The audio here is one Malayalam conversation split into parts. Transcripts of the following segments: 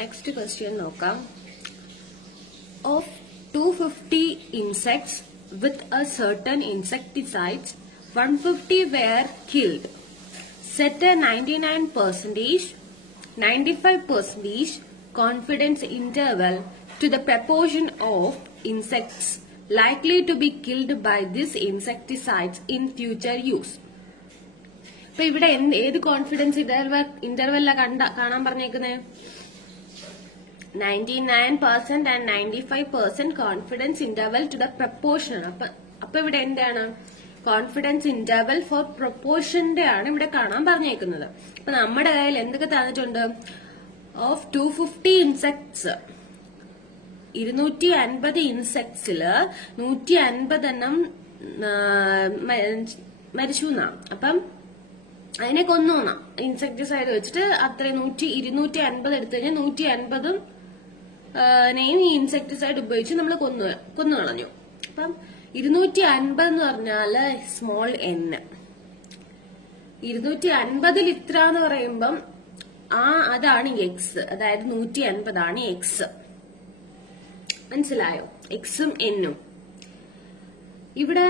Next question നോക്കാം. Of 250 insects with a certain insecticides, 150 were killed. Set a 99%, 95% confidence interval to the proportion of insects likely to be killed by these insecticides in future use. അപ്പൊ ഇവിടെ ഏത് കോൺഫിഡൻസ് ഇന്റർവെല്ല കാണാൻ പറഞ്ഞേക്കുന്നത് 99% and 95% confidence interval to the proportion ആണ്. അപ്പൊ ഇവിടെ എന്താണ് കോൺഫിഡൻസ് ഇന്റർവെൽ ഫോർ പ്രപ്പോർഷന്റെ ആണ് ഇവിടെ കാണാൻ പറഞ്ഞേക്കുന്നത്. അപ്പൊ നമ്മുടെ കയ്യിൽ എന്തൊക്കെ തന്നിട്ടുണ്ട്? ഓഫ് 250 ഇൻസെക്ട്സ് 250 ഇൻസെക്ട്സില് 150 എണ്ണം മരിച്ചു എന്നാണ്. അപ്പം അതിനെ കൊന്നോന്നാ ഇൻസെക്ടിസൈഡ് വെച്ചിട്ട് അത്ര 250 എടുത്തു കഴിഞ്ഞാൽ 150 നെയും ഈ ഇൻസെക്ടിസൈഡ് ഉപയോഗിച്ച് നമ്മൾ കൊന്നു കളഞ്ഞു. അപ്പം 250 എന്ന് പറഞ്ഞാല് സ്മോൾ n, 250 ഇത്ര എന്ന് പറയുമ്പം അതാണ് എക്സ്, അതായത് 150 ആണ് എക്സ്. മനസ്സിലായോ? എക്സും എന്നും. ഇവിടെ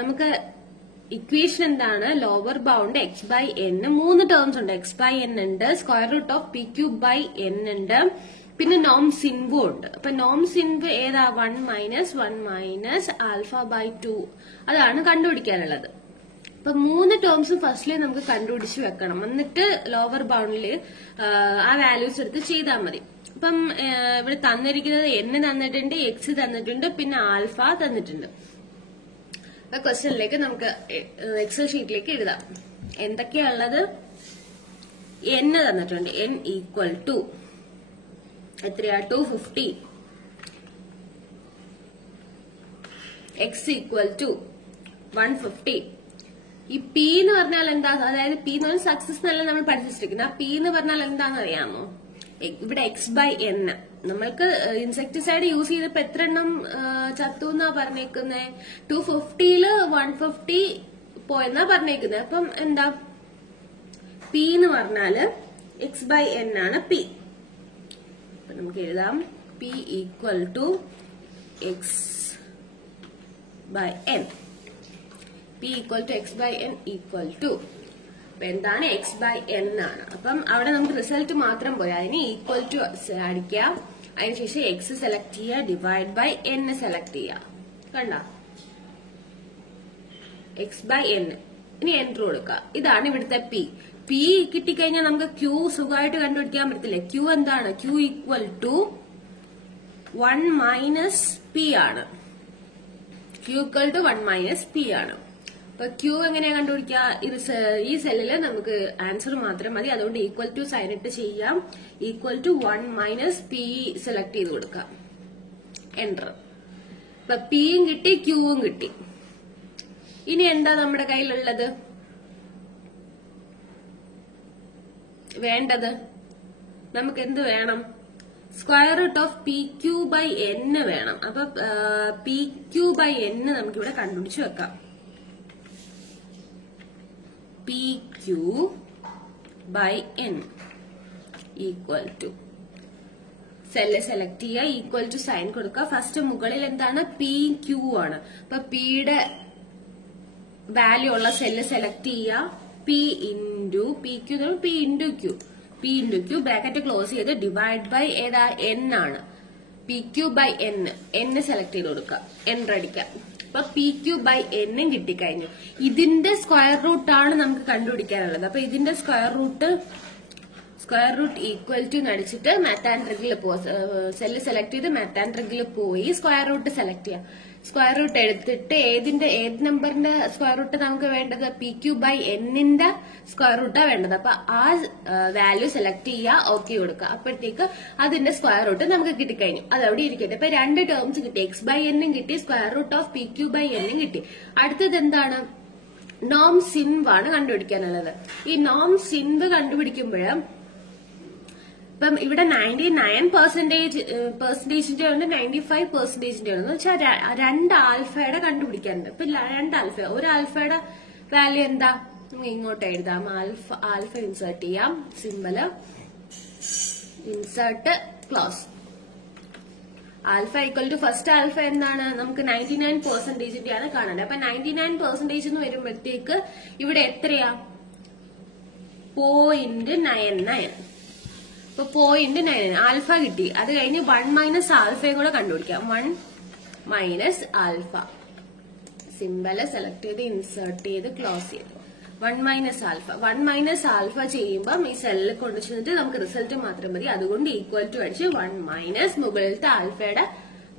നമുക്ക് ഇക്വേഷൻ എന്താണ്? Lower bound X by N. 3 terms ഉണ്ട്. എക്സ് ബൈ എൻ ഉണ്ട്, square root of P cube by N ഉണ്ട്, പിന്നെ നോം സിൻവും ഉണ്ട്. അപ്പൊ നോം സിൻവ് ഏതാ? 1 മൈനസ് ആൽഫ ബൈ 2 അതാണ് കണ്ടുപിടിക്കാനുള്ളത്. അപ്പൊ 3 ടേംസും ഫസ്റ്റില് നമുക്ക് കണ്ടുപിടിച്ച് വെക്കണം. എന്നിട്ട് ലോവർ ബൗണ്ടില് ആ വാല്യൂസ് എടുത്ത് ചെയ്താൽ മതി. അപ്പം ഇവിടെ തന്നിരിക്കുന്നത് n തന്നിട്ടുണ്ട്, എക്സ് തന്നിട്ടുണ്ട്, പിന്നെ ആൽഫ തന്നിട്ടുണ്ട്. ക്വസ്റ്റ്യനിലേക്ക് നമുക്ക് എക്സൽ ഷീറ്റിലേക്ക് എഴുതാം. എന്തൊക്കെയാ ഉള്ളത്? n തന്നിട്ടുണ്ട്. n ഈക്വൽ ടു എത്രയാ? 250. x equal to 150. ഈ പി എന്ന് പറഞ്ഞാൽ എന്താ? അതായത് പി എന്ന് പറഞ്ഞാൽ സക്സസ് എന്നല്ല നമ്മൾ പഠിച്ചിരിക്കുന്നത്. ആ പി എന്ന് പറഞ്ഞാൽ എന്താന്ന് അറിയാമോ? ഇവിടെ എക്സ് ബൈ എൻ. നമ്മൾക്ക് ഇൻസെക്ടിസൈഡ് യൂസ് ചെയ്തപ്പോ എത്ര എണ്ണം ചത്തു എന്നാ പറഞ്ഞേക്കുന്നത്? 250 150 പോയെന്നാ പറഞ്ഞേക്കുന്നത്. അപ്പം എന്താ? പി എന്ന് പറഞ്ഞാല് എക്സ് ബൈ എൻ ആണ് പി. അപ്പൊ നമുക്ക് എഴുതാം P equal to X by N. P equal to X by N equal to എന്താണ്? എക്സ് ബൈ എൻ ആണ്. അപ്പം അവിടെ നമുക്ക് റിസൾട്ട് മാത്രം പോയി. അതിന് ഈക്വൽ ടു അടിക്കുക, അതിനുശേഷം എക്സ് സെലക്ട് ചെയ്യുക, ഡിവൈഡ് ബൈ എൻ സെലക്ട് ചെയ്യുക. കണ്ട? X by N. ഇനി എൻട്രി കൊടുക്കുക. ഇതാണ് ഇവിടുത്തെ പി. പി കിട്ടിക്കഴിഞ്ഞാൽ നമുക്ക് ക്യൂ സുഖമായിട്ട് കണ്ടുപിടിക്കാൻ പറ്റത്തില്ലേ? ക്യൂ എന്താണ്? Q equal to 1 minus P ആണ്. Q equal to 1 minus P ആണ്. അപ്പൊ ക്യൂ എങ്ങനെയാ കണ്ടുപിടിക്കുക? ഈ സെല്ലില് നമുക്ക് ആൻസർ മാത്രം മതി. അതുകൊണ്ട് ഈക്വൽ ടു സൈൻ ഇട്ട് ചെയ്യാം. Equal to 1 minus P select ചെയ്ത് കൊടുക്കാം. എന്റർ. ഇപ്പൊ പിയും കിട്ടി, ക്യൂവും കിട്ടി. ഇനി എന്താ നമ്മുടെ കയ്യിലുള്ളത്? വേണ്ടത് നമുക്ക് എന്ത് വേണം? Square root of P Q by N വേണം. അപ്പൊ പി ക്യൂ ബൈ എൻ നമുക്ക് ഇവിടെ കണ്ടുപിടിച്ച് വെക്കാം. P Q by N equal to cell select ചെയ്യുക, ഈക്വൽ ടു സൈൻ കൊടുക്കുക. ഫസ്റ്റ് മുകളിൽ എന്താണ്? പി ക്യൂ ആണ്. അപ്പൊ പിയുടെ വാല്യൂ ഉള്ള സെല്ല് സെലക്ട് ചെയ്യുക. P into P Q, P into Q, P into Q bracket close ചെയ്ത് ഡിവൈഡ് ബൈ ഏതാ? എൻ ആണ്. P Q by N. N select ചെയ്ത് കൊടുക്കുക, എന്റർ അടിക്കുക. അപ്പൊ പി ക്യൂ ബൈ എന്നും കിട്ടിക്കഴിഞ്ഞു. ഇതിന്റെ സ്ക്വയർ റൂട്ട് ആണ് നമുക്ക് കണ്ടുപിടിക്കാനുള്ളത്. അപ്പൊ ഇതിന്റെ സ്ക്വയർ റൂട്ട് ഈക്വൽ ടു നടിച്ചിട്ട് മാത്താൻട്രിക്കിൽ സെല്ല് സെലക്ട് ചെയ്ത് മാത്താൻട്രിക്കിൽ പോയി സ്ക്വയർ റൂട്ട് സെലക്ട് ചെയ്യാം. സ്ക്വയർ റൂട്ട് എടുത്തിട്ട് ഏത് നമ്പറിന്റെ സ്ക്വയർ റൂട്ട് നമുക്ക് വേണ്ടത്? പി ക്യൂ ബൈ എന്നിന്റെ സ്ക്വയർ റൂട്ടാണ് വേണ്ടത്. അപ്പൊ ആ വാല്യൂ സെലക്ട് ചെയ്യുക, ഓക്കെ കൊടുക്കുക. അപ്പോഴത്തേക്ക് അതിന്റെ സ്ക്വയർ റൂട്ട് നമുക്ക് കിട്ടിക്കഴിഞ്ഞു. അത് അവിടെ ഇരിക്കട്ടെ. ഇപ്പൊ 2 ടേംസ് കിട്ടി. എക്സ് ബൈ എന്നും കിട്ടി, square root of P Q by എന്നും കിട്ടി. അടുത്തത് എന്താണ്? നോം സിൻവ് ആണ് കണ്ടുപിടിക്കാനുള്ളത്. ഈ നോം സിൻവ് കണ്ടുപിടിക്കുമ്പോൾ ഇപ്പം ഇവിടെ 99% ഉണ്ട്, 95% ഉണ്ട്. എന്ന് വെച്ചാൽ 2 ആൽഫയുടെ കണ്ടുപിടിക്കാനുണ്ട്. ഇപ്പൊ 2 ആൽഫ, ഒരു ആൽഫയുടെ വാല്യൂ എന്താ? നമുക്ക് ഇങ്ങോട്ട് എഴുതാം. ആൽഫ ഇൻസേർട്ട് ചെയ്യാം. Symbol insert close. Alpha equal to first alpha എന്താണ് നമുക്ക് 99% ആണ് കാണേണ്ടത്. അപ്പൊ 99% എന്ന് വരുമ്പോഴത്തേക്ക് ഇവിടെ എത്രയാ 0.99. അപ്പൊ 0.99 ആൽഫ കിട്ടി. അത് കഴിഞ്ഞ് 1 മൈനസ് ആൽഫയും കൂടെ കണ്ടുപിടിക്കാം. 1 മൈനസ് ആൽഫ സിമ്പല് സെലക്ട് ചെയ്ത് ഇൻസേർട്ട് ചെയ്ത് ക്ലോസ് ചെയ്തു. 1 മൈനസ് ആൽഫ 1 മൈനസ് ആൽഫ ചെയ്യുമ്പോൾ ഈ സെല്ലിൽ കൊണ്ടു ചെന്നിട്ട് നമുക്ക് റിസൾട്ട് മാത്രം മതി. അതുകൊണ്ട് ഈക്വൽ ടു അടിച്ച് 1 മൈനസ് മുകളിലത്തെ ആൽഫയുടെ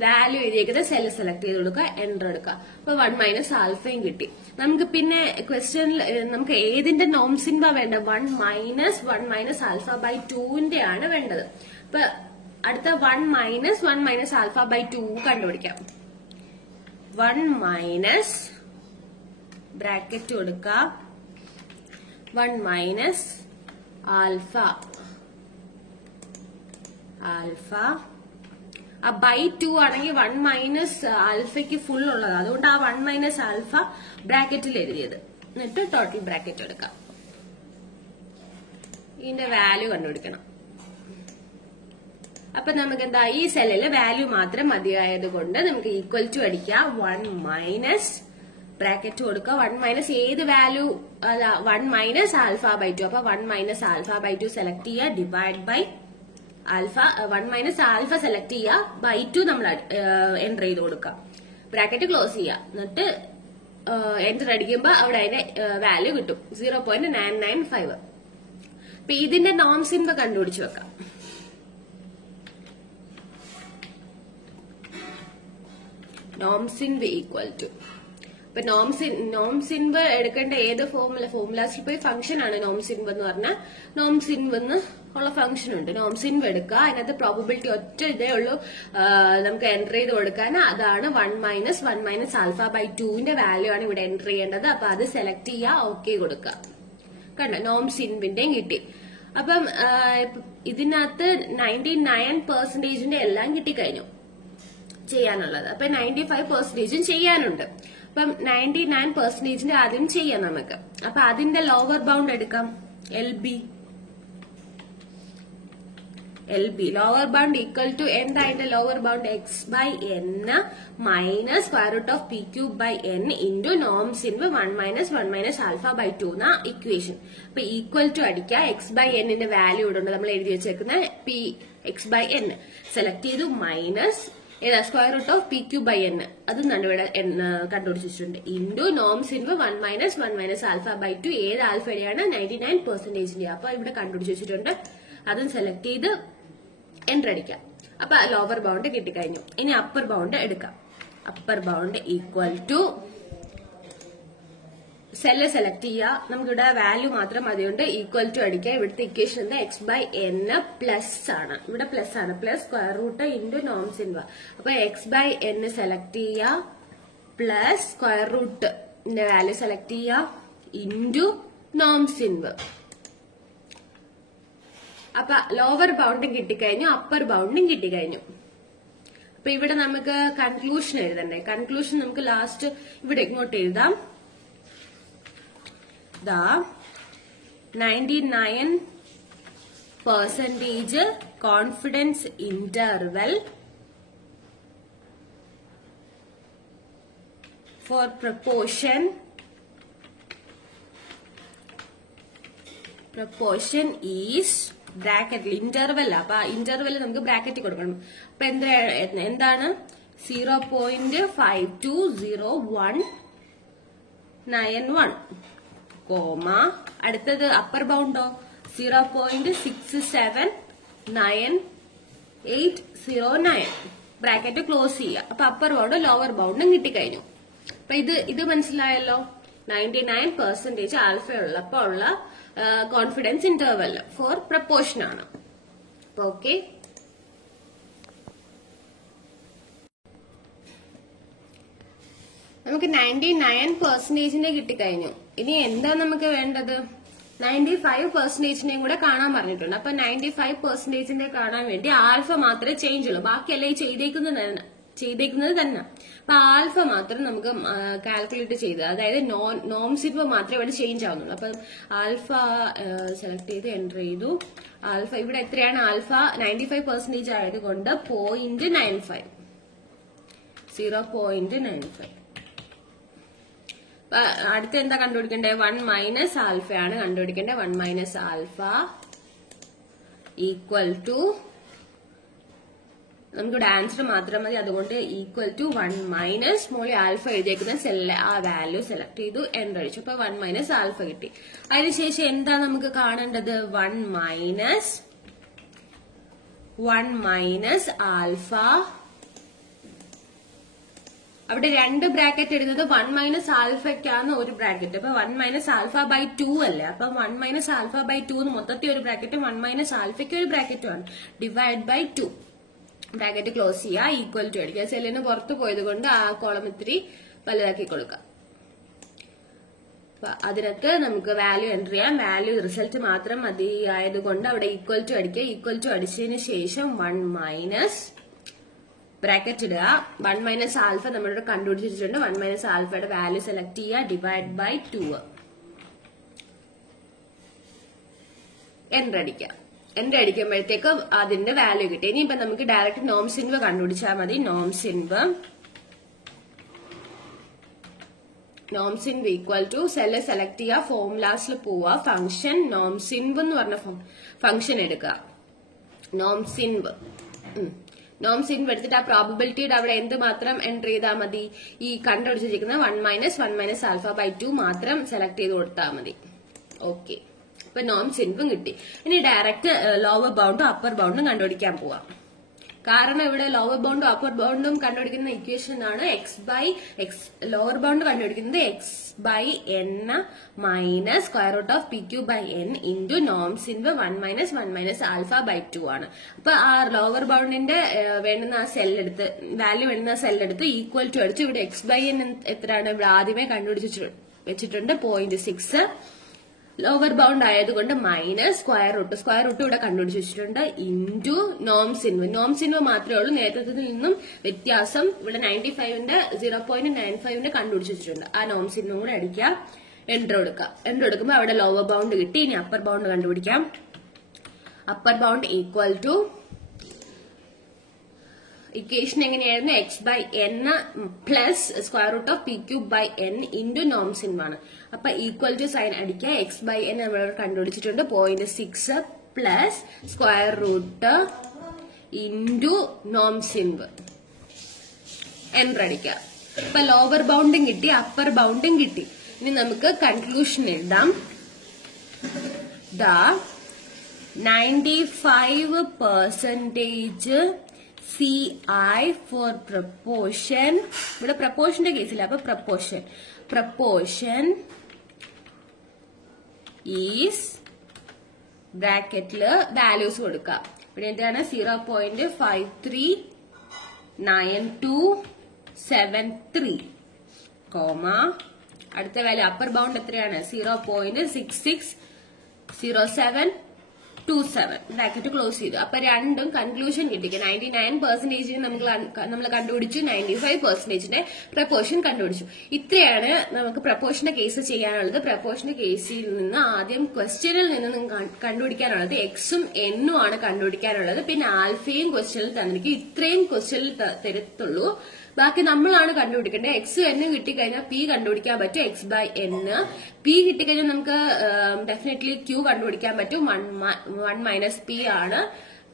വാല്യൂ എഴുതിയേക്കുന്ന സെല്ല് സെലക്ട് ചെയ്ത് കൊടുക്കുക, എന്റർ എടുക്കുക. അപ്പൊ 1 മൈനസ് ആൽഫയും കിട്ടി. നമുക്ക് പിന്നെ ക്വസ്റ്റ്യനിൽ നമുക്ക് ഏതിന്റെ നോം സിൻവ വേണ്ട 1 മൈനസ് ആൽഫ ബൈ 2ന്റെ ആണ് വേണ്ടത്. അപ്പൊ അടുത്ത 1 മൈനസ് ആൽഫ ബൈ 2 കണ്ടുപിടിക്കാം. 1 മൈനസ് ബ്രാക്കറ്റ് കൊടുക്കുക 1 മൈനസ് ആൽഫ ആ ബൈ 2 ആണെങ്കിൽ 1 മൈനസ് ആൽഫയ്ക്ക് ഫുൾ ഉള്ളത്. അതുകൊണ്ട് ആ 1 മൈനസ് ആൽഫ ബ്രാക്കറ്റിൽ എഴുതിയത്. എന്നിട്ട് ടോട്ടൽ ബ്രാക്കറ്റ് എടുക്കാം. ഇതിന്റെ വാല്യൂ കണ്ടുപിടിക്കണം. അപ്പൊ നമുക്ക് എന്താ ഈ സെല്ലില് വാല്യൂ മാത്രം മതിയായത് കൊണ്ട് നമുക്ക് ഈക്വൽ ടു അടിക്കാം. 1 മൈനസ് ബ്രാക്കറ്റ് കൊടുക്കുക. 1 മൈനസ് ഏത് വാല്യൂ 1 മൈനസ് ആൽഫ ബൈ 2. അപ്പൊ 1 മൈനസ് ആൽഫ ബൈ 2 സെലക്ട് ചെയ്യുക, divide by alpha 1 minus alpha select ചെയ്യുക, ബൈ 2 നമ്മൾ എന്റർ ചെയ്ത് കൊടുക്കുക. ബ്രാക്കറ്റ് ക്ലോസ് ചെയ്യുക. എന്നിട്ട് എന്റർ അടിക്കുമ്പോൾ അവിടെ അതിന്റെ വാല്യൂ കിട്ടും 0.995. അപ്പൊ ഇതിന്റെ നോം സിൻവ കണ്ടുപിടിച്ച് വെക്കാം. നോം സിൻവ ഈക്വൽ ടു ഇപ്പൊ നോം സിൻവ എടുക്കേണ്ട ഏത് ഫോർമുലാസിൽ പോയി ഫംഗ്ഷൻ ആണ് നോം സിൻവ എന്ന് പറഞ്ഞാൽ നോം സിൻവ എന്ന് ഉള്ള ഫംഗ്ഷൻ ഉണ്ട്. നോം സിൻവ എടുക്കുക. അതിനകത്ത് പ്രോബബിലിറ്റി ഒറ്റ ഇതേ ഉള്ളൂ നമുക്ക് എന്റർ ചെയ്ത് കൊടുക്കാൻ. അതാണ് 1 മൈനസ് ആൽഫ ബൈ 2ന്റെ വാല്യൂ ആണ് ഇവിടെ എന്റർ ചെയ്യേണ്ടത്. അപ്പൊ അത് സെലക്ട് ചെയ്യുക, ഓക്കെ കൊടുക്കുക. കണ്ട നോം സിൻവിന്റെയും കിട്ടി. അപ്പം ഇതിനകത്ത് 99% എല്ലാം കിട്ടിക്കഴിഞ്ഞു ചെയ്യാനുള്ളത്. അപ്പൊ 95% ചെയ്യാനുണ്ട്. അപ്പം 99% ആദ്യം ചെയ്യാം നമുക്ക്. അപ്പൊ അതിന്റെ ലോവർ ബൗണ്ട് എടുക്കാം. LB lower bound equal to എന്താ അതിന്റെ lower bound x by n minus square root of p cube by n into നോം സിൻവ് 1 മൈനസ് ആൽഫ ബൈ 2 എന്ന ഇക്വേഷൻ. അപ്പൊ ഈക്വൽ ടു അടിക്കുക. x ബൈ എന്നിന്റെ വാല്യൂ ഇവിടെ ഉണ്ട് നമ്മൾ എഴുതി വെച്ചേക്കുന്ന p x by n select ചെയ്തു, മൈനസ് ഏതാ square root of p cube by n അത് ഇവിടെ കണ്ടുപിടിച്ചിട്ടുണ്ട്, ഇൻറ്റു നോം സിൻവ് 1 മൈനസ് ആൽഫ ബൈ 2 ഏത് ആൽഫയുടെയാണ് 99%. അപ്പൊ ഇവിടെ കണ്ടുപിടിച്ച് വെച്ചിട്ടുണ്ട്. അതും സെലക്ട് ചെയ്ത് എന്റർ അടിക്കാം. അപ്പൊ ലോവർ ബൗണ്ട് കിട്ടിക്കഴിഞ്ഞു. ഇനി അപ്പർ ബൗണ്ട് എടുക്കാം. Upper bound equal to cell select ചെയ്യുക. നമുക്കിവിടെ വാല്യൂ മാത്രം അതുകൊണ്ട് ഈക്വൽ ടു അടിക്കുക. ഇവിടുത്തെ ഇക്വേഷൻ എന്താ x ബൈ n പ്ലസ് ആണ്. ഇവിടെ പ്ലസ് ആണ്. പ്ലസ് സ്ക്വയർ റൂട്ട് ഇൻറ്റു നോം സിൻവ. അപ്പൊ x ബൈ n സെലക്ട് ചെയ്യുക, പ്ലസ് സ്ക്വയർ റൂട്ടിന്റെ വാല്യൂ സെലക്ട് ചെയ്യുക, ഇൻറ്റു നോം സിൻവ. അപ്പൊ ലോവർ ബൗണ്ടും കിട്ടിക്കഴിഞ്ഞു, അപ്പർ ബൗണ്ടും കിട്ടിക്കഴിഞ്ഞു. അപ്പൊ ഇവിടെ നമുക്ക് കൺക്ലൂഷൻ എഴുതണ്ടേ. കൺക്ലൂഷൻ നമുക്ക് ലാസ്റ്റ് ഇവിടെ ഇങ്ങോട്ട് എഴുതാം. 99% confidence interval for proportion is ബ്രാക്കറ്റിൽ ഇന്റർവെൽ. അപ്പൊ ഇന്റർവെൽ നമുക്ക് ബ്രാക്കറ്റ് കൊടുക്കണം. അപ്പൊ എന്താണ് 0.52091 കോമ അടുത്തത് അപ്പർ ബൗണ്ടോ 0.679809 ബ്രാക്കറ്റ് ക്ലോസ് ചെയ്യുക. അപ്പൊ അപ്പർ ബൗണ്ട് ലോവർ ബൗണ്ടും കിട്ടിക്കഴിഞ്ഞു. അപ്പൊ ഇത് മനസ്സിലായല്ലോ. 99% ആൽഫ ഉള്ളപ്പോ ഉള്ള കോൺഫിഡൻസ് ഇന്റർവെൽ ഫോർ പ്രൊപ്പോർഷൻ ആണ്. ഓക്കെ, നമുക്ക് 99% കിട്ടിക്കഴിഞ്ഞു. ഇനി എന്താ നമുക്ക് വേണ്ടത്? 95% കൂടെ കാണാൻ പറഞ്ഞിട്ടുണ്ട്. അപ്പൊ 95% കാണാൻ വേണ്ടി ആൽഫ മാത്രമേ ചേഞ്ച് ഉള്ളൂ. ബാക്കിയെല്ലാം ഈ ചെയ്തേക്കുന്ന ചെയ്തേക്കുന്നത് തന്നെ. അപ്പൊ ആൽഫ മാത്രം നമുക്ക് കാൽക്കുലേറ്റ് ചെയ്ത്, അതായത് നോം സിൻവ മാത്രമേ ഇവിടെ ചേഞ്ച് ആവുന്നുള്ളൂ. അപ്പൊ ആൽഫ സെലക്ട് ചെയ്ത് എൻ്റർ ചെയ്തു. ആൽഫ ഇവിടെ എത്രയാണ്? ആൽഫ 95% ആയതുകൊണ്ട് 0.95. 0.95. അടുത്ത എന്താ കണ്ടുപിടിക്കേണ്ടത്? 1 മൈനസ് ആൽഫയാണ് കണ്ടുപിടിക്കേണ്ടത്. 1 മൈനസ് ആൽഫ ഈക്വൽ ടു, നമുക്കിവിടെ ആൻസർ മാത്രം മതി, അതുകൊണ്ട് ഈക്വൽ ടു 1 മൈനസ് മോളി ആൽഫ എഴുതിയേക്കുന്ന സെല്ല് ആ വാല്യൂ സെലക്ട് ചെയ്തു, എൻ്റർ അടിച്ചു. അപ്പൊ 1 മൈനസ് ആൽഫ കിട്ടി. അതിനുശേഷം എന്താ നമുക്ക് കാണേണ്ടത്? 1 മൈനസ് ആൽഫ. അവിടെ 2 ബ്രാക്കറ്റ് ഇടുന്നത് 1 മൈനസ് ആൽഫയ്ക്കാണ് ഒരു ബ്രാക്കറ്റ്. അപ്പൊ 1 മൈനസ് ആൽഫ ബൈ 2 അല്ലേ? അപ്പൊ 1 മൈനസ് ആൽഫ ബൈ 2 മൊത്തത്തിൽ ഒരു ബ്രാക്കറ്റും 1 മൈനസ് ആൽഫയ്ക്ക് ഒരു ബ്രാക്കറ്റുമാണ്. ഡിവൈഡ് ബൈ 2, ബ്രാക്കറ്റ് ക്ലോസ് ചെയ്യുക, ഈക്വൽ ടു അടിക്കുക. സെല്ലിന് പുറത്ത് പോയത് കൊണ്ട് ആ കോളം ഇത്തിരി വലുതാക്കി കൊടുക്കാം. അതിനകത്ത് നമുക്ക് വാല്യൂ എൻ്റർ ചെയ്യാം. വാല്യൂ റിസൾട്ട് മാത്രം മതി ആയതുകൊണ്ട് അവിടെ ഈക്വൽ ടു അടിക്കുക. ഈക്വൽ ടു അടിച്ചതിന് ശേഷം 1 മൈനസ് ബ്രാക്കറ്റ് ഇടുക. 1 മൈനസ് ആൽഫ നമ്മളിവിടെ കണ്ടുപിടിച്ചിട്ടുണ്ട്. 1 മൈനസ് ആൽഫയുടെ വാല്യൂ സെലക്ട് ചെയ്യുക, ഡിവൈഡ് ബൈ 2, എൻ്റർ അടിക്കുക. എൻ്റർ അടിക്കുമ്പോഴത്തേക്ക് അതിന്റെ വാല്യൂ കിട്ടി. ഇനിയിപ്പോ നമുക്ക് ഡയറക്റ്റ് നോം സിൻവ കണ്ടുപിടിച്ചാൽ മതി. നോം സിൻവ ഈക്വൽ ടു, സെല്ല് സെലക്ട് ചെയ്യുക, ഫോർമുലാസിൽ പോവുക, ഫംഗ്ഷൻ നോം സിൻവ എന്ന് പറഞ്ഞ ഫംഗ്ഷൻ എടുക്കുക. നോം സിൻവ എടുത്തിട്ട് ആ പ്രോബബിലിറ്റിയുടെ അവിടെ എന്ത് മാത്രം എൻ്റർ ചെയ്താൽ മതി? ഈ കണ്ടുപിടിച്ചിരിക്കുന്ന 1 മൈനസ് ആൽഫ ബൈ 2 മാത്രം സെലക്ട് ചെയ്ത് കൊടുത്താൽ മതി. ഓക്കെ, ഇപ്പൊ നോം സിൻവും കിട്ടി. ഇനി ഡയറക്റ്റ് ലോവർ ബൗണ്ടും അപ്പർ ബൗണ്ടും കണ്ടുപിടിക്കാൻ പോവാം. കാരണം ഇവിടെ ലോവർ ബൗണ്ടും അപ്പർ ബൗണ്ടും കണ്ടുപിടിക്കുന്ന ഇക്വേഷൻ ആണ് ലോവർ ബൗണ്ട് കണ്ടുപിടിക്കുന്നത് x/n minus square root of pq by n into നോം സിൻവ് 1 മൈനസ് ആൽഫ ബൈ 2 ആണ്. അപ്പൊ ആ ലോവർ ബൗണ്ടിന്റെ വേണ്ടുന്ന ആ സെല്ലെടുത്ത്, വാല്യൂ വേണ്ടുന്ന സെല്ലെടുത്ത് ഈക്വൽ ടു അടിച്ചു. ഇവിടെ x/n എത്രയാണ്? ഇവിടെ ആദ്യമേ വെച്ചിട്ടുണ്ട് 0.6. ലോവർ ബൗണ്ട് ആയതുകൊണ്ട് മൈനസ് സ്ക്വയർ റൂട്ട് ഇവിടെ കണ്ടുപിടിച്ച് വെച്ചിട്ടുണ്ട്, ഇൻറ്റു നോം സിൻവ് മാത്രമേ ഉള്ളൂ. നേരത്തെ നിന്നും വ്യത്യാസം. ഇവിടെ 95ന്റെ 0.95ന്റെ കണ്ടുപിടിച്ച് വെച്ചിട്ടുണ്ട്. ആ നോം സിൻവും കൂടെ അടിക്കുക, എൻ്റർ കൊടുക്കുമ്പോൾ അവിടെ ലോവർ ബൗണ്ട് കിട്ടി. ഇനി അപ്പർ ബൗണ്ട് കണ്ടുപിടിക്കാം. Upper bound equal to, equation എങ്ങനെയായിരുന്നു? x/n plus square root of pq by n into നോം സിൻവാണ്. അപ്പൊ ഈക്വൽ ടു സൈൻ അടിക്കുക. x/n നമ്മളിവിടെ കണ്ടുപിടിച്ചിട്ടുണ്ട് 0.6 പ്ലസ് സ്ക്വയർ റൂട്ട് ഇൻറ്റു നോം സിൻവ്, എൻ്റർ അടിക്കുക. അപ്പൊ ലോവർ ബൗണ്ടും കിട്ടി, അപ്പർ ബൗണ്ടും കിട്ടി. ഇനി നമുക്ക് കൺക്ലൂഷൻ എഴുതാം. 95% CI for proportion. ഇവിടെ പ്രപ്പോർഷന്റെ കേസില്ല, അപ്പൊ പ്രപ്പോർഷൻ ഈസ് ബ്രാക്കറ്റില് വാല്യൂസ് കൊടുക്കുക. ഇവിടെ എന്താണ്? 0.539273 കോമ, അടുത്ത വാല്യൂ അപ്പർ ബൗണ്ട് എത്രയാണ്? 0.660727 ബ്രാക്കറ്റ് ക്ലോസ് ചെയ്തു. അപ്പൊ രണ്ടും കൺക്ലൂഷൻ കിട്ടിക്കുക. 99% നമ്മൾ കണ്ടുപിടിച്ചു, 95%ന്റെ പ്രപ്പോർഷൻ കണ്ടുപിടിച്ചു. ഇത്രയാണ് നമുക്ക് പ്രപ്പോർഷന്റെ കേസ് ചെയ്യാനുള്ളത്. പ്രപ്പോർഷന്റെ കേസിൽ നിന്ന് ആദ്യം ക്വസ്റ്റ്യനിൽ നിന്ന് കണ്ടുപിടിക്കാനുള്ളത് എക്സും എന്നും ആണ് കണ്ടുപിടിക്കാനുള്ളത്. പിന്നെ ആൽഫയും ക്വസ്റ്റ്യനിൽ തന്നിരിക്കും. ഇത്രയും ക്വസ്റ്റ്യനിൽ തരത്തുള്ളൂ. ബാക്കി നമ്മളാണ് കണ്ടുപിടിക്കേണ്ടത്. എക്സും എന്നും കിട്ടിക്കഴിഞ്ഞാൽ പി കണ്ടുപിടിക്കാൻ പറ്റും. x/n. പി കിട്ടിക്കഴിഞ്ഞാൽ നമുക്ക് ഡെഫിനറ്റ്ലി ക്യൂ കണ്ടുപിടിക്കാൻ പറ്റും. 1 മൈനസ് പി ആണ്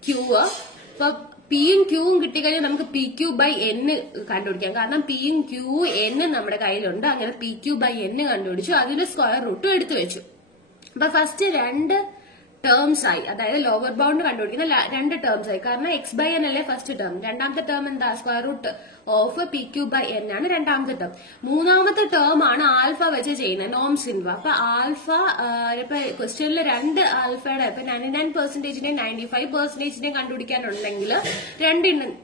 ക്യൂ. അപ്പൊ പിയും ക്യൂവും കിട്ടിക്കഴിഞ്ഞാൽ നമുക്ക് pq/n കണ്ടുപിടിക്കാം. കാരണം പിയും ക്യൂ n നമ്മുടെ കയ്യിലുണ്ട്. അങ്ങനെ pq/n കണ്ടുപിടിച്ചു. അതിന് സ്ക്വയർ റൂട്ടും എടുത്തു വെച്ചു. അപ്പൊ ഫസ്റ്റ് 2 ടേംസ് ആയി, അതായത് ലോവർ ബൗണ്ട് കണ്ടുപിടിക്കുന്ന 2 ടേംസ് ആയി. കാരണം x/n അല്ലേ ഫസ്റ്റ് ടേം. രണ്ടാമത്തെ ടേം എന്താ? സ്ക്വയർ റൂട്ട് ഓഫ് pq/n ആണ് രണ്ടാമത്തെ ടേം. മൂന്നാമത്തെ ടേം ആണ് ആൽഫ വെച്ച് ചെയ്യുന്നത്, നോം സിൻവ. അപ്പൊ ആൽഫ ഇപ്പൊ ക്വസ്റ്റ്യനിൽ 2 ആൽഫയുടെ ഇപ്പൊ 99%ന്റെയും 95%ന്റെയും കണ്ടുപിടിക്കാനുണ്ടെങ്കിൽ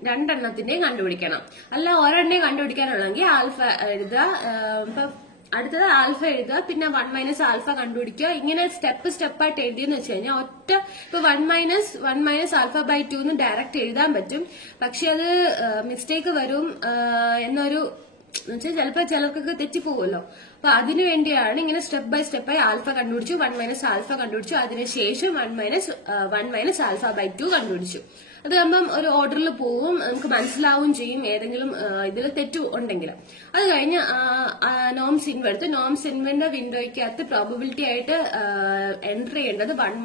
രണ്ടെണ്ണത്തിന്റെയും കണ്ടുപിടിക്കണം. അല്ല ഒരെണ്ണയും കണ്ടുപിടിക്കാനുള്ളെങ്കിൽ ആൽഫ എഴുതുക. ഇപ്പൊ അടുത്തത് ആൽഫ എഴുതുക, പിന്നെ 1 മൈനസ് ആൽഫ കണ്ടുപിടിക്കുക. ഇങ്ങനെ സ്റ്റെപ്പായിട്ട് എഴുതിയെന്ന് വെച്ച് കഴിഞ്ഞാൽ ഒറ്റ ഇപ്പൊ 1 മൈനസ് ആൽഫ ബൈ 2 എന്ന് ഡയറക്റ്റ് എഴുതാൻ പറ്റും. പക്ഷെ അത് മിസ്റ്റേക്ക് വരും എന്നൊരു ചിലപ്പോ ചിലർക്കൊക്കെ തെറ്റിപ്പോകുമല്ലോ. അപ്പൊ അതിനു വേണ്ടിയാണ് ഇങ്ങനെ സ്റ്റെപ്പ് ബൈ സ്റ്റെപ്പായി ആൽഫ കണ്ടുപിടിച്ചു, 1 മൈനസ് ആൽഫ കണ്ടുപിടിച്ചു, അതിനുശേഷം 1 മൈനസ് ആൽഫ ബൈ 2 കണ്ടുപിടിച്ചു. അത് ആകുമ്പം ഒരു ഓർഡറിൽ പോവും, നമുക്ക് മനസ്സിലാവും ചെയ്യും ഏതെങ്കിലും ഇതിൽ തെറ്റു ഉണ്ടെങ്കിൽ. അത് കഴിഞ്ഞ് നോംസ് ഇൻവ് എടുത്ത് നോംസ് ഇൻവിന്റെ വിൻഡോയ്ക്കകത്ത് പ്രോബബിലിറ്റി ആയിട്ട് എൻറ്റർ ചെയ്യേണ്ടത് 1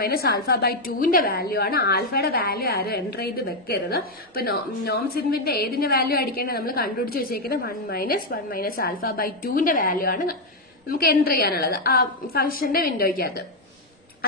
മൈനസ് ആൽഫ ബൈ 2ന്റെ വാല്യൂ ആണ്. ആൽഫയുടെ വാല്യൂ ആരും എൻറ്റർ ചെയ്ത് വെക്കരുത്. അപ്പൊ നോംസ് ഇൻവിന്റെ ഏതിന്റെ വാല്യൂ അടിക്കേണ്ടത് നമ്മൾ കണ്ടുപിടിച്ച് വെച്ചേക്കുന്നത് 1 മൈനസ് ആൽഫ ബൈ 2ന്റെ വാല്യൂ ആണ് നമുക്ക് എൻറ്റർ ചെയ്യാനുള്ളത് ആ ഫംഗ്ഷന്റെ വിൻഡോയ്ക്കകത്ത്.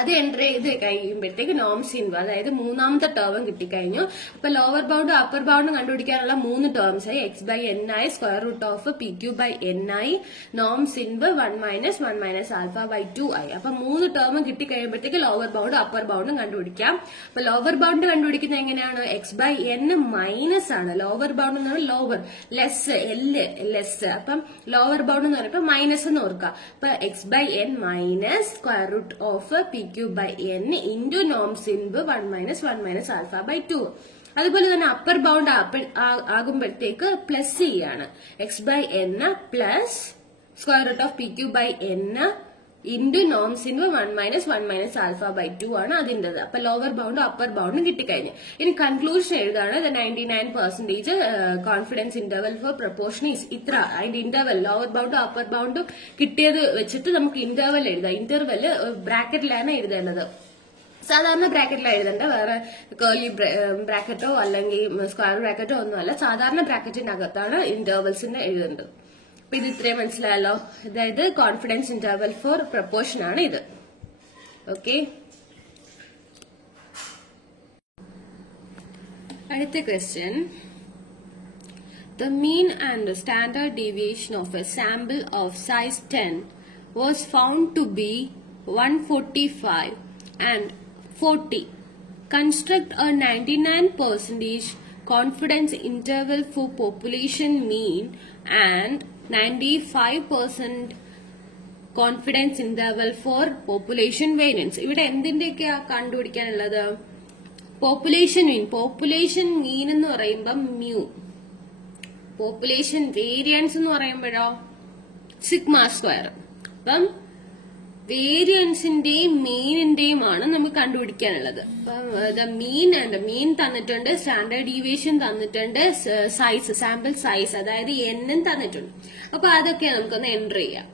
അത് എൻറ്റർ ചെയ്ത് കഴിയുമ്പോഴത്തേക്ക് നോംസ് ഇൻവ്, അതായത് മൂന്നാമത്തെ ടേം കിട്ടിക്കഴിഞ്ഞു. അപ്പൊ ലോവർ ബൗണ്ടും അപ്പർ ബൗണ്ടും കണ്ടുപിടിക്കാനുള്ള 3 ടേംസ് ആയി. x ബൈ n ആയി, square root of P Q by n ആയി, norms inv 1 minus alpha by 2 ആയി. അപ്പൊ 3 ടേം കിട്ടിക്കഴിയുമ്പോഴത്തേക്ക് ലോവർ ബൗണ്ടും അപ്പർ ബൗണ്ടും കണ്ടുപിടിക്കാം. അപ്പൊ ലോവർ ബൗണ്ട് കണ്ടുപിടിക്കുന്നത് എങ്ങനെയാണ്? x ബൈ n മൈനസ് ആണ്. ലോവർ ബൗണ്ട് എന്ന് പറഞ്ഞാൽ ലോവർ, ലെസ്. അപ്പം ലോവർ ബൗണ്ട് എന്ന് പറയുമ്പോൾ മൈനസ് എന്ന് ഓർക്കുക. അപ്പൊ x by n minus square root of P Q by n into norms inv 1 minus alpha by 2. അതുപോലെ തന്നെ അപ്പർ ബൗണ്ട് ആകുമ്പോഴത്തേക്ക് പ്ലസ് ചെയ്യാണ്. x by n plus square root of P Q by n into norms inv 1 minus alpha by 2 ആണ് അതിൻ്റെത്. അപ്പൊ ലോവർ ബൗണ്ടും അപ്പർ ബൗണ്ടും കിട്ടിക്കഴിഞ്ഞു. ഇനി കൺക്ലൂഷൻ എഴുതാണ്. 99% confidence interval for proportion is ഇത്ര. അതിന്റെ ഇന്റർവൽ ലോവർ ബൗണ്ടും അപ്പർ ബൗണ്ടും കിട്ടിയത് വെച്ചിട്ട് നമുക്ക് ഇന്റർവൽ എഴുതാം. ഇന്റർവെല് ബ്രാക്കറ്റിലാണ് എഴുതേണ്ടത്. സാധാരണ ബ്രാക്കറ്റിലാണ് എഴുതേണ്ടത്, വേറെ കേർലി ബ്രാക്കറ്റോ അല്ലെങ്കിൽ സ്ക്വയർ ബ്രാക്കറ്റോ ഒന്നുമല്ല. സാധാരണ ബ്രാക്കറ്റിനകത്താണ് ഇന്റർവൽസിന് എഴുതേണ്ടത്. അപ്പൊ ഇത് ഇത്രയും മനസ്സിലായല്ലോ. അതായത് കോൺഫിഡൻസ് ഇന്റർവൽ ഫോർ പ്രൊപ്പോർഷൻ ആണ് ഇത്. ഓക്കെ, അടുത്ത question. The mean and the standard deviation of a sample of size 10 was found to be 145 and 40. Construct a 99% confidence interval for population mean and 95% confidence interval for population variance. ഇവിടെ എന്തിന്റെയൊക്കെയാ കണ്ടുപിടിക്കാനുള്ളത്? പോപ്പുലേഷൻ മീൻ എന്ന് പറയുമ്പോൾ മ്യൂ, പോപ്പുലേഷൻ വേരിയൻസ് എന്ന് പറയുമ്പോഴോ സിഗ്മ സ്ക്വയർ. അപ്പം വേരിയൻസിന്റെയും മീനിന്റെയും ആണ് നമുക്ക് കണ്ടുപിടിക്കാനുള്ളത്. മീൻ തന്നിട്ടുണ്ട്, സ്റ്റാൻഡേർഡ് ഡീവിയേഷൻ തന്നിട്ടുണ്ട്, സൈസ് സാമ്പിൾ സൈസ് അതായത് എന്നും തന്നിട്ടുണ്ട്. അപ്പൊ അതൊക്കെ നമുക്കൊന്ന് എൻറ്റർ ചെയ്യാം.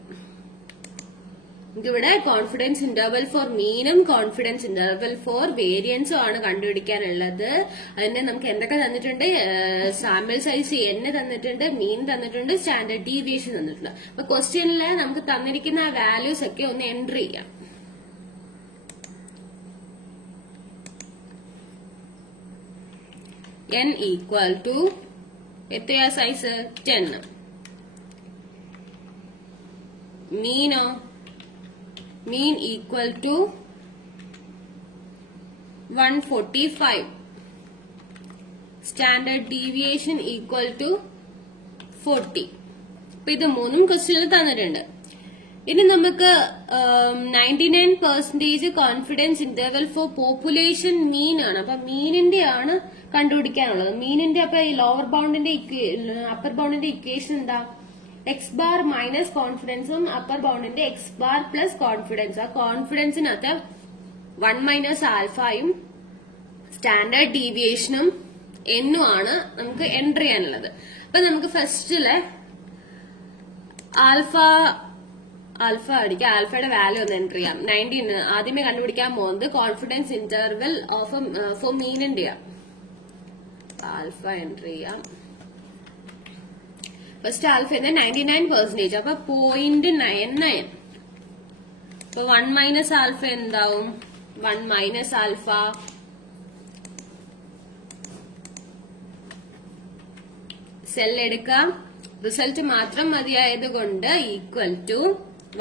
ഇവിടെ കോൺഫിഡൻസ് ഇന്റർവൽ ഫോർ മീനും കോൺഫിഡൻസ് ഇന്റർവൽ ഫോർ വേരിയൻസും ആണ് കണ്ടുപിടിക്കാനുള്ളത്. അതിന് നമുക്ക് എന്തൊക്കെ തന്നിട്ടുണ്ട്? സാമ്പിൾ സൈസ് n തന്നിട്ടുണ്ട്, മീൻ തന്നിട്ടുണ്ട്, സ്റ്റാൻഡേർഡ് ഡീവിയേഷൻ തന്നിട്ടുണ്ട്. അപ്പൊ ക്വസ്റ്റ്യനില് നമുക്ക് തന്നിരിക്കുന്ന വാല്യൂസ് ഒക്കെ ഒന്ന് എൻറ്റർ ചെയ്യാം. n ഈക്വൽ ടു എത്രയാ സൈസ്? 10. മീനോ? mean equal to 145, standard deviation equal to 40. അപ്പൊ ഇത് മൂന്നും ക്വസ്റ്റ്യനിൽ തന്നിട്ടുണ്ട്. ഇനി നമുക്ക് 99% confidence interval for population mean ആണ്. അപ്പൊ മീനിന്റെ ആണ് കണ്ടുപിടിക്കാനുള്ളത്. മീനിന്റെ അപ്പൊ ലോവർ ബൗണ്ടിന്റെ അപ്പർ ബൗണ്ടിന്റെ ഇക്വേഷൻ എന്താ? എക്സ് ബാർ മൈനസ് കോൺഫിഡൻസും അപ്പർ ബൗണ്ടിന്റെ എക്സ് ബാർ പ്ലസ് കോൺഫിഡൻസ്. ആ കോൺഫിഡൻസിനകത്ത് 1 മൈനസ് ആൽഫയും സ്റ്റാൻഡേർഡ് ഡീവിയേഷനും എന്നും ആണ് നമുക്ക് എൻറ്റർ ചെയ്യാനുള്ളത്. അപ്പൊ നമുക്ക് ഫസ്റ്റില് ആൽഫ അടിക്കാം. ആൽഫയുടെ വാല്യൂ ഒന്ന് എൻറ്റർ ചെയ്യാം. 19 ആദ്യമേ കണ്ടുപിടിക്കാൻ പോകുന്നത് കോൺഫിഡൻസ് ഇന്റർവൽ ഫോർ മീനിന്റെ. ആൽഫ എൻറ്റർ ചെയ്യാം. First alpha 99%. അപ്പൊ 0.99. അപ്പൊ 1 മൈനസ് ആൽഫ എന്താവും? 1 മൈനസ് ആൽഫ സെൽ എടുക്കാം. റിസൾട്ട് മാത്രം മതിയായത് കൊണ്ട് ഈക്വൽ ടു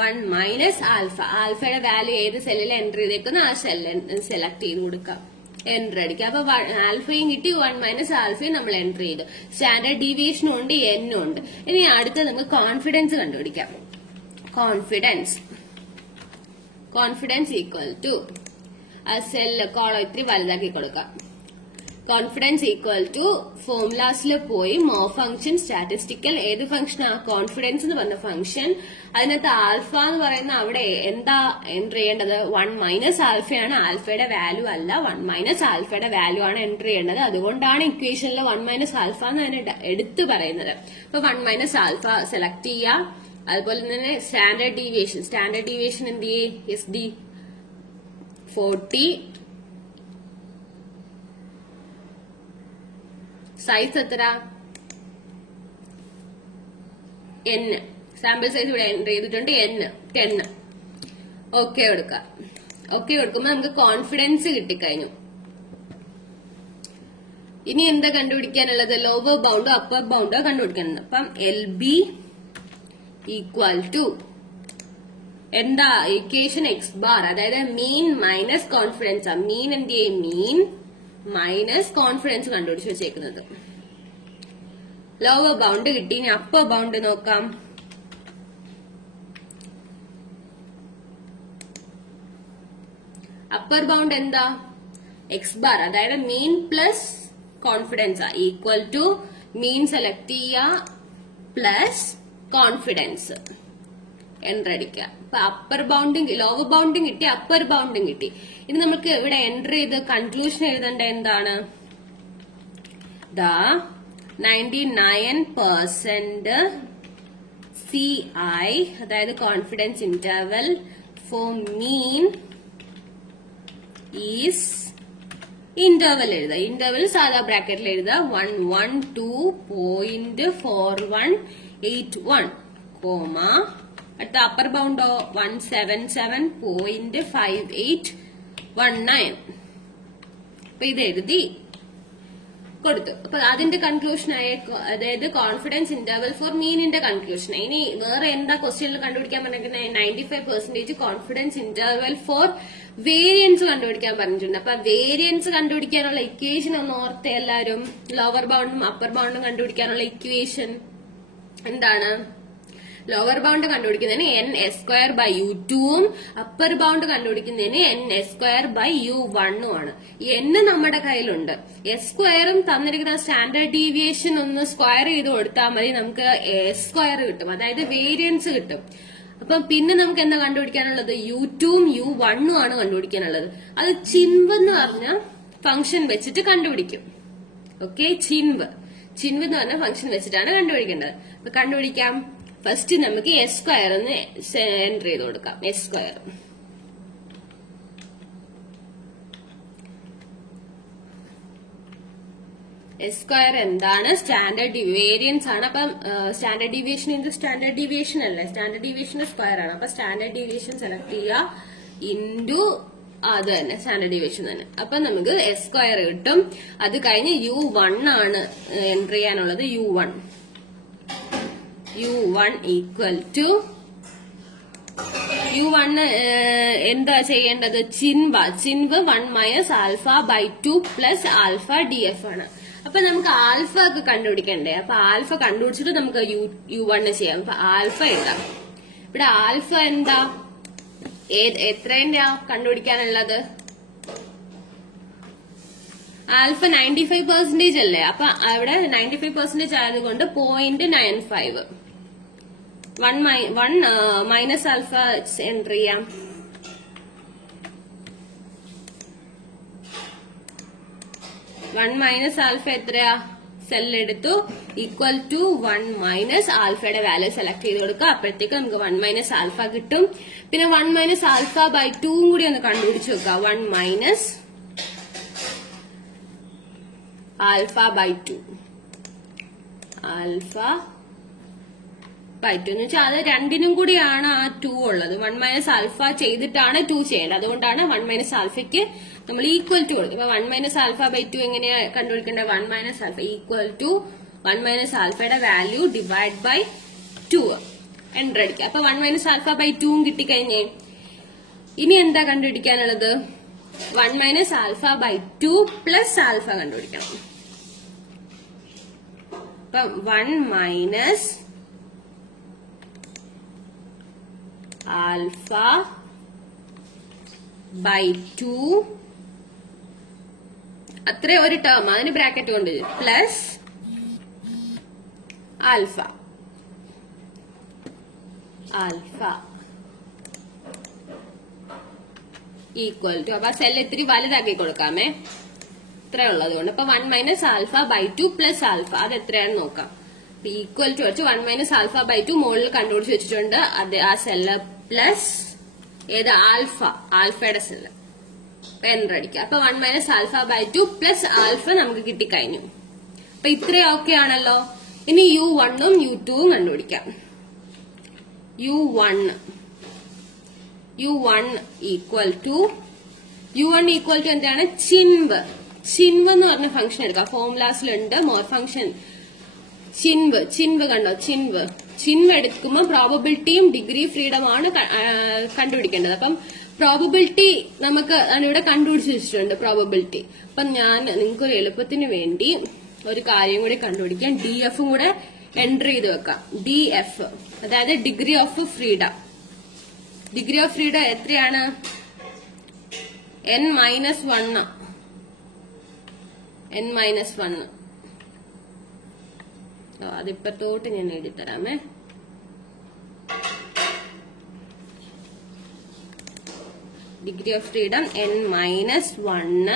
1 മൈനസ് ആൽഫ. ആൽഫയുടെ വാല്യൂ ഏത് സെല്ലിൽ എൻറ്റർ ചെയ്തേക്കുന്ന ആ സെല്ല് സെലക്ട് ചെയ്ത് കൊടുക്കാം. എൻറ്റർ അടിക്കുക. അപ്പൊ ആൽഫയും കിട്ടി, 1 മൈനസ് ആൽഫയും നമ്മൾ എൻറ്റർ ചെയ്തു. സ്റ്റാൻഡേർഡ് ഡീവിയേഷനും ഉണ്ട്, എന്നും ഉണ്ട്. ഇനി അടുത്ത നമുക്ക് കോൺഫിഡൻസ് കണ്ടുപിടിക്കാം. കോൺഫിഡൻസ് ഈക്വൽ ടു ആ സെല്ല് കോളം ഇത്തിരി വലുതാക്കി കൊടുക്കാം. കോൺഫിഡൻസ് ഈക്വൽ ടു ഫോർമുലാസിൽ പോയി മോ ഫംഗ്ഷൻ സ്റ്റാറ്റിസ്റ്റിക്കൽ ഏത് ഫംഗ്ഷനാ കോൺഫിഡൻസ് എന്ന് പറഞ്ഞ ഫംഗ്ഷൻ. അതിനകത്ത് ആൽഫ എന്ന് പറയുന്ന അവിടെ എന്താ എൻട്രി ചെയ്യേണ്ടത്? 1 മൈനസ് ആൽഫയാണ്. ആൽഫയുടെ വാല്യൂ അല്ല, 1 മൈനസ് ആൽഫയുടെ വാല്യൂ ആണ് എൻട്രി ചെയ്യേണ്ടത്. അതുകൊണ്ടാണ് ഇക്വേഷനിൽ 1 മൈനസ് ആൽഫ എന്ന് തന്നെ എടുത്തു പറയുന്നത്. അപ്പൊ 1 മൈനസ് ആൽഫ സെലക്ട് ചെയ്യുക. അതുപോലെ തന്നെ സ്റ്റാൻഡേർഡ് ഡീവിയേഷൻ എന്ത് ചെയ്യേ? SD 40. സൈസ് എത്ര? N. സാമ്പിൾ സൈസ് ഇവിടെ എൻട്രി ചെയ്തിട്ടുണ്ട് N 10. ഓക്കെ കൊടുക്കാം. ഓക്കെ കൊടുക്കുമ്പോ നമുക്ക് കോൺഫിഡൻസ് കിട്ടിക്കഴിഞ്ഞു. ഇനി എന്താ കണ്ടുപിടിക്കാനുള്ളത്? Lower ബൗണ്ടോ upper ബൗണ്ടോ കണ്ടുപിടിക്കാനുണ്ട്. അപ്പം LB ഈക്വൽ ടു എന്താ ഇക്വേഷൻ X ബാർ, അതായത് മീൻ മൈനസ് കോൺഫിഡൻസ്. മീൻ എന്ത് ചെയ്യും? മീൻ മൈനസ് കോൺഫിഡൻസ് കണ്ടുപിടിച്ച് വെച്ചേക്കുന്നത്. ലോവർ ബൗണ്ട് കിട്ടി. ഇനി അപ്പർ ബൗണ്ട് നോക്കാം. അപ്പർ ബൗണ്ട് എന്താ? X ബാർ, അതായത് mean plus confidence equal to mean select ചെയ്യുക പ്ലസ് കോൺഫിഡൻസ് എൻട്രി അടിക്കുക. അപ്പൊ അപ്പർ ബൗണ്ടും ലോവർ ബൗണ്ടും കിട്ടി, അപ്പർ ബൗണ്ടും കിട്ടി. ഇനി നമുക്ക് ഇവിടെ എൻട്രി ചെയ്ത് കൺക്ലൂഷൻ എഴുതേണ്ട എന്താണ്? 99% CI, അതായത് confidence interval for mean is interval എഴുതുക. ഇന്റർവൽ സാധാ ബ്രാക്കറ്റിൽ എഴുതുക. 112.4181 കോമ അടുത്ത അപ്പർ ബൗണ്ടോ 177.5819. അപ്പൊ ഇത് എഴുതി കൊടുത്തു. അപ്പൊ അതിന്റെ കൺക്ലൂഷൻ ആയ, അതായത് കോൺഫിഡൻസ് ഇന്റർവൽ ഫോർ മീനിന്റെ കൺക്ലൂഷൻ. ഇനി വേറെ എന്താ ക്വസ്റ്റ്യനിൽ കണ്ടുപിടിക്കാൻ പറഞ്ഞിരിക്കുന്നത്? 95% കോൺഫിഡൻസ് ഇന്റർവൽ ഫോർ വേരിയൻസ് കണ്ടുപിടിക്കാൻ പറഞ്ഞിട്ടുണ്ട്. അപ്പൊ വേരിയൻസ് കണ്ടുപിടിക്കാനുള്ള ഇക്വേഷൻ ഒന്ന് ഓർത്ത് എല്ലാരും. ലോവർ ബൗണ്ടും അപ്പർ ബൗണ്ടും കണ്ടുപിടിക്കാനുള്ള ഇക്വേഷൻ എന്താണ്? ലോവർ ബൗണ്ട് കണ്ടുപിടിക്കുന്നതിന് n(s²/u2) ഉം അപ്പർ ബൗണ്ട് കണ്ടുപിടിക്കുന്നതിന് n(s²/u1) ആണ്. n നമ്മുടെ കയ്യിലുണ്ട്. s² തന്നിരിക്കുന്ന സ്റ്റാൻഡേർഡ് ഡീവിയേഷൻ ഒന്ന് സ്ക്വയർ ചെയ്ത് കൊടുത്താൽ മതി, നമുക്ക് s² കിട്ടും, അതായത് വേരിയൻസ് കിട്ടും. അപ്പൊ പിന്നെ നമുക്ക് എന്താ കണ്ടുപിടിക്കാനുള്ളത്? u2 ഉം u1 ഉം ആണ് കണ്ടുപിടിക്കാനുള്ളത്. അത് ചിൻവ് എന്ന് പറഞ്ഞ ഫംഗ്ഷൻ വെച്ചിട്ട് കണ്ടുപിടിക്കും. ഓക്കെ, ചിൻവ് എന്ന് പറഞ്ഞ ഫംഗ്ഷൻ വെച്ചിട്ടാണ് കണ്ടുപിടിക്കേണ്ടത്. അപ്പൊ കണ്ടുപിടിക്കാം. ഫസ്റ്റ് നമുക്ക് s² എന്ന് എൻട്രി ചെയ്ത് കൊടുക്കാം. s² എന്താണ്? സ്റ്റാൻഡേർഡ് വേരിയൻസ് ആണ്. അപ്പം standard deviation into standard deviation അല്ലേ? സ്റ്റാൻഡേർഡ് ഡീവിയേഷന്റെ സ്ക്വയർ ആണ്. അപ്പൊ സ്റ്റാൻഡേർഡ് ഡീവിയേഷൻ സെലക്ട് ചെയ്യുക ഇൻറ്റു അത് തന്നെ സ്റ്റാൻഡേർഡ് ഡീവിയേഷൻ തന്നെ. അപ്പൊ നമുക്ക് s² കിട്ടും. അത് കഴിഞ്ഞ് u1 ആണ് എൻട്രി ചെയ്യാനുള്ളത്. u1 ഈക്വൽ ടു u1 എന്താ ചെയ്യേണ്ടത്? ചിൻവ് 1 മൈനസ് α/2 പ്ലസ് ആൽഫ df ആണ്. അപ്പൊ നമുക്ക് ആൽഫ ഒക്കെ കണ്ടുപിടിക്കണ്ടേ? അപ്പൊ ആൽഫ കണ്ടുപിടിച്ചിട്ട് നമുക്ക് u1 ചെയ്യാം. അപ്പൊ ആൽഫ എഴുതാം. ഇവിടെ ആൽഫ എന്താ? എത്രയാ കണ്ടുപിടിക്കാനുള്ളത്? ആൽഫ 95% അല്ലേ? അപ്പൊ അവിടെ 95% ആയതുകൊണ്ട് 0.95. 1 മൈനസ് ആൽഫ എൻട്രി ചെയ്യാം. വൺ മൈനസ് ആൽഫ എത്രയാ? സെൽ എടുത്തു ഈക്വൽ ടു 1 മൈനസ് ആൽഫയുടെ വാല്യൂ സെലക്ട് ചെയ്ത് കൊടുക്കുക. അപ്പോഴത്തേക്ക് നമുക്ക് 1 മൈനസ് ആൽഫ കിട്ടും. പിന്നെ 1 മൈനസ് ആൽഫ/2 കൂടി ഒന്ന് കണ്ടുപിടിച്ച് വെക്കുക. 1 മൈനസ് ആൽഫ/2 എന്ന് വെച്ചാൽ അത് രണ്ടിനും കൂടിയാണ് ആ 2 ഉള്ളത്. 1 മൈനസ് ആൽഫ ചെയ്തിട്ടാണ് 2 ചെയ്യേണ്ടത്. അതുകൊണ്ടാണ് 1 മൈനസ് ആൽഫയ്ക്ക് നമ്മൾ ഈക്വൽ ടു കൊടുക്കും. അപ്പൊ 1 മൈനസ് ആൽഫ/2 എങ്ങനെയാ കണ്ടുപിടിക്കേണ്ടത്? 1 minus alpha equal to 1 minus ആൽഫയുടെ വാല്യൂ ഡിവൈഡ് ബൈ 2 എൻട്രി അടിക്കുക. അപ്പൊ 1 മൈനസ് ആൽഫ/2 കിട്ടിക്കഴിഞ്ഞേ ഇനി എന്താ കണ്ടുപിടിക്കാനുള്ളത്? 1 മൈനസ് ആൽഫ/2 പ്ലസ് ആൽഫ കണ്ടുപിടിക്കണം. അപ്പൊ 1 മൈനസ് alpha by 2 അത്ര ഒരു ടേം അതിന് ബ്രാക്കറ്റ് കൊണ്ട് പ്ലസ് ആൽഫ ഈക്വൽ ടു അപ്പൊ സെൽ ഇത്തിരി വലുതാക്കി കൊടുക്കാമേ ഇത്രയുള്ളത് കൊണ്ട് അപ്പൊ 1 minus alpha by 2 plus alpha അത് എത്രയാണെന്ന് നോക്കാം ഈക്വൽ ടു വെച്ച് 1 മൈനസ് ആൽഫ ബൈ 2 മുകളിൽ കണ്ടുപിടിച്ച് വെച്ചിട്ടുണ്ട് അത് ആ സെല്ല് പ്ലസ് ഏത് ആൽഫയുടെ സെല്ല് എൻ്റർ അടിക്കുക അപ്പൊ 1 minus alpha by 2 plus alpha നമുക്ക് കിട്ടിക്കഴിഞ്ഞു അപ്പൊ ഇത്രയും ഓക്കെ ആണല്ലോ ഇനി u1 ഉം u2 ഉം കണ്ടുപിടിക്കാം u1 ഈക്വൽ ടു എന്താണ് ചിൻവ് എന്ന് പറഞ്ഞ ഫംഗ്ഷൻ എടുക്കാം ഫോർമുലാസിലുണ്ട് മോർ ഫംഗ്ഷൻ ചിൻവ് കണ്ടോ ചിൻവ് എടുക്കുമ്പോൾ പ്രോബബിലിറ്റിയും ഡിഗ്രി ഫ്രീഡം ആണ് കണ്ടുപിടിക്കേണ്ടത് അപ്പം പ്രോബബിലിറ്റി നമുക്ക് ഇവിടെ കണ്ടുപിടിച്ച് വെച്ചിട്ടുണ്ട് പ്രോബബിലിറ്റി അപ്പം ഞാൻ നിങ്ങൾക്ക് ഒരു എളുപ്പത്തിന് വേണ്ടി ഒരു കാര്യം കൂടി കണ്ടുപിടിക്കാം DF കൂടെ എൻറ്റർ ചെയ്ത് വെക്കാം DF അതായത് ഡിഗ്രി ഓഫ് ഫ്രീഡം എത്രയാണ് n-1 അതിപ്പത്തോട്ട് ഞാൻ എഴുതിത്തരാമേ degree of freedom n-1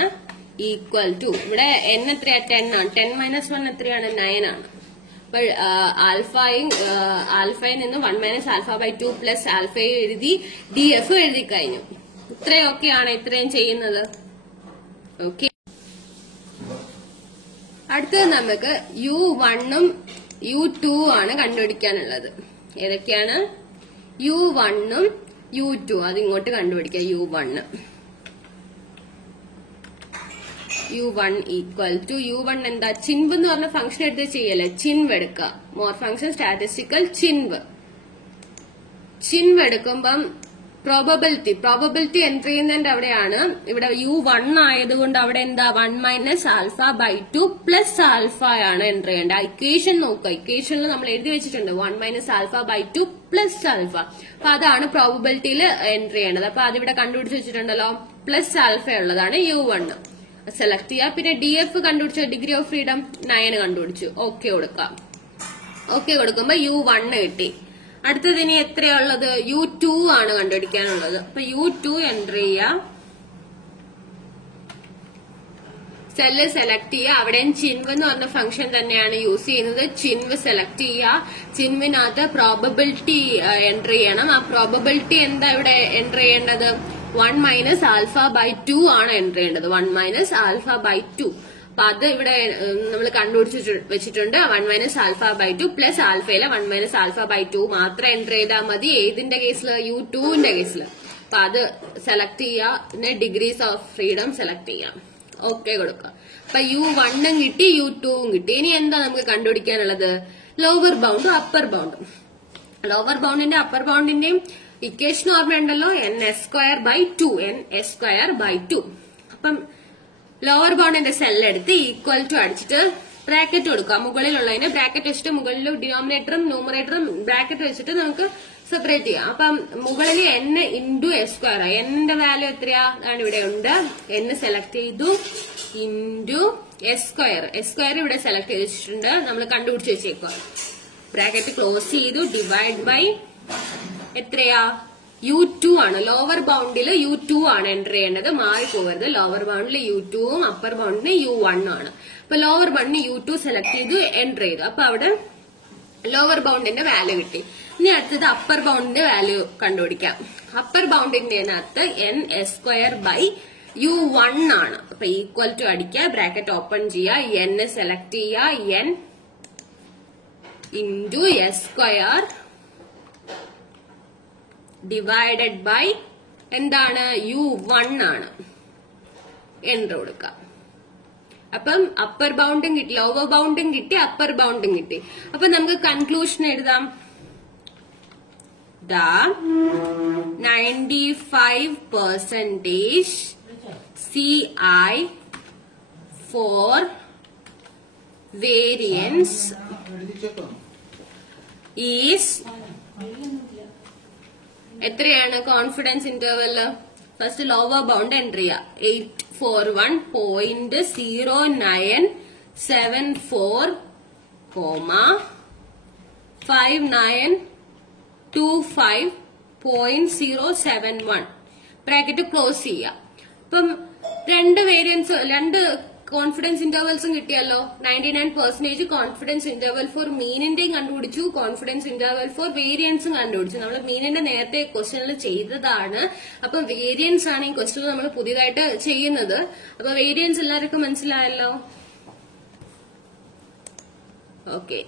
equal to ഇവിടെ n എത്രയാ 10 ആണ് 10-1 എത്രയാണ് 9 ആണ് അപ്പോൾ ആൽഫയിൽ നിന്ന് 1 മൈനസ് ആൽഫ ബൈ 2 പ്ലസ് ആൽഫയെ എഴുതി DF എഴുതി കഴിഞ്ഞു ഇത്രയും ഓക്കെയാണ് ഇത്രയും ചെയ്യുന്നത് ഓക്കെ അടുത്തത് നമുക്ക് u1 ഉം u2 ആണ് കണ്ടുപിടിക്കാനുള്ളത് ഏതൊക്കെയാണ് u1 ഉം u2 അത് ഇങ്ങോട്ട് കണ്ടുപിടിക്കാം u1 ഈക്വൽ ടു u1 എന്താ ചിൻവ് എന്ന് പറഞ്ഞ ഫംഗ്ഷൻ എടുത്ത് ചെയ്യല്ലേ ചിൻവ് എടുക്കുക മോർ ഫംഗ്ഷൻ സ്റ്റാറ്റിസ്റ്റിക്കൽ ചിൻവ് എടുക്കുമ്പം പ്രോബബിലിറ്റി എൻട്രി ചെയ്യുന്നതിന്റെ അവിടെയാണ് ഇവിടെ u1 ആയതുകൊണ്ട് അവിടെ എന്താ 1 minus alpha by 2 plus alpha ആണ് എൻട്രി ചെയ്യേണ്ടത് ഇക്വേഷൻ നോക്കുക ഇക്വേഷനിൽ നമ്മൾ എഴുതി വെച്ചിട്ടുണ്ട് 1 minus alpha by 2 plus alpha അപ്പൊ അതാണ് പ്രോബബിലിറ്റിയിൽ എൻട്രി ചെയ്യേണ്ടത് അപ്പൊ അതിവിടെ കണ്ടുപിടിച്ച് വെച്ചിട്ടുണ്ടല്ലോ പ്ലസ് ആൽഫ ഉള്ളതാണ് u1 സെലക്ട് ചെയ്യുക പിന്നെ DF കണ്ടുപിടിച്ച ഡിഗ്രി ഓഫ് ഫ്രീഡം 9 കണ്ടുപിടിച്ചു ഓക്കെ കൊടുക്കാം ഓക്കെ കൊടുക്കുമ്പോ u1 കിട്ടി അടുത്തത് ഇനി എത്രയുള്ളത് u2 ആണ് കണ്ടുപിടിക്കാനുള്ളത് അപ്പൊ u2 എൻറ്റർ ചെയ്യുക സെല്ല് സെലക്ട് ചെയ്യുക അവിടെയും ചിൻവ് എന്ന് പറഞ്ഞ ഫംഗ്ഷൻ തന്നെയാണ് യൂസ് ചെയ്യുന്നത് ചിൻവ് സെലക്ട് ചെയ്യുക ചിൻവിനകത്ത് പ്രോബബിലിറ്റി എൻറ്റർ ചെയ്യണം ആ പ്രോബബിലിറ്റി എന്താ ഇവിടെ എൻറ്റർ ചെയ്യേണ്ടത് 1 മൈനസ് ആൽഫ ബൈ 2 ആണ് എൻറ്റർ ചെയ്യേണ്ടത് 1 മൈനസ് ആൽഫ ബൈ 2 അപ്പൊ അത് ഇവിടെ നമ്മൾ കണ്ടുപിടിച്ച് വെച്ചിട്ടുണ്ട് 1 മൈനസ് ആൽഫ ബൈ 2 പ്ലസ് ആൽഫയിലെ 1 മൈനസ് ആൽഫ ബൈ 2 മാത്രം എൻറ്റർ ചെയ്താൽ മതി ഏതിന്റെ കേസിൽ u2ന്റെ കേസിൽ അപ്പൊ അത് സെലക്ട് ചെയ്യുക പിന്നെ ഡിഗ്രീസ് ഓഫ് ഫ്രീഡം സെലക്ട് ചെയ്യാം ഓക്കെ കൊടുക്കുക അപ്പൊ u1 കിട്ടി u2 കിട്ടി ഇനി എന്താ നമുക്ക് കണ്ടുപിടിക്കാനുള്ളത് ലോവർ ബൗണ്ടും അപ്പർ ബൗണ്ടും ലോവർ ബൗണ്ടിന്റെ അപ്പർ ബൗണ്ടിന്റെയും ഇക്വേഷൻ ഓർമ്മയുണ്ടല്ലോ ns²/2 അപ്പം ലോവർ ബൗണ്ടിന്റെ സെല്ല് എടുത്ത് ഈക്വൽ ടു അടിച്ചിട്ട് ബ്രാക്കറ്റ് കൊടുക്കുക മുകളിലുള്ളതിന് ബ്രാക്കറ്റ് വെച്ചിട്ട് മുകളിൽ ഡിനോമിനേറ്ററും ന്യൂമറേറ്ററും ബ്രാക്കറ്റ് വെച്ചിട്ട് നമുക്ക് സെപ്പറേറ്റ് ചെയ്യാം അപ്പം മുകളിൽ n ഇൻറ്റു s² ന്റെ വാല്യൂ എത്രയാ ആണ് ഇവിടെ ഉണ്ട് n സെലക്ട് ചെയ്തു ഇൻറ്റു s² ഇവിടെ സെലക്ട് ചെയ്ത് വെച്ചിട്ടുണ്ട് നമ്മൾ കണ്ടുപിടിച്ച് വെച്ചേക്കുക ബ്രാക്കറ്റ് ക്ലോസ് ചെയ്തു ഡിവൈഡ് ബൈ എത്രയാ u2 ആണ് ലോവർ ബൗണ്ടിൽ u2 ആണ് എൻറ്റർ ചെയ്യേണ്ടത് മാറിപ്പോകരുത് ലോവർ ബൗണ്ടിൽ u2 ഉം അപ്പർ ബൗണ്ടിന് u1 ആണ് അപ്പൊ ലോവർ ബൗണ്ടിന് u2 സെലക്ട് ചെയ്തു എൻറ്റർ ചെയ്തു അപ്പൊ അവിടെ ലോവർ ബൗണ്ടിന്റെ വാല്യൂ കിട്ടി ഇനി അടുത്തത് അപ്പർ ബൗണ്ടിന്റെ വാല്യൂ കണ്ടുപിടിക്കാം അപ്പർ ബൗണ്ടിന്റെ അകത്ത് n² ആണ് അപ്പൊ ഈക്വൽ ടു അടിക്കുക ബ്രാക്കറ്റ് ഓപ്പൺ ചെയ്യുക n സെലക്ട് ചെയ്യുക n into s² divided by എന്താണ് u1 ആണ് എൻറ്റർ കൊടുക്കുക അപ്പം അപ്പർ ബൗണ്ടും കിട്ടി ലോവർ ബൗണ്ടും കിട്ടി അപ്പർ ബൗണ്ടും കിട്ടി അപ്പൊ നമുക്ക് കൺക്ലൂഷൻ എഴുതാം 95% CI for variance is എത്രയാണ് confidence interval? First lower bound entry ചെയ്യാം. 841.0974, 5925.071 ബ്രാക്കറ്റ് ക്ലോസ് ചെയ്യാം. അപ്പം രണ്ട് കോൺഫിഡൻസ് ഇന്റർവെൽസും കിട്ടിയല്ലോ. 99% കോൺഫിഡൻസ് ഇന്റർവെൽ ഫോർ മീനിന്റെയും കണ്ടുപിടിച്ചു, കോൺഫിഡൻസ് ഇന്റർവെൽ ഫോർ വേരിയൻസും കണ്ടുപിടിച്ചു. നമ്മൾ മീനിന്റെ നേരത്തെ ക്വസ്റ്റ്യനിൽ ചെയ്തതാണ്. അപ്പൊ വേരിയൻസ് ആണ് ഈ ക്വസ്റ്റ്യൻ നമ്മൾ പുതിയതായിട്ട് ചെയ്യുന്നത്. അപ്പൊ വേരിയൻസ് എല്ലാവർക്കും മനസ്സിലായല്ലോ. ഓക്കെ.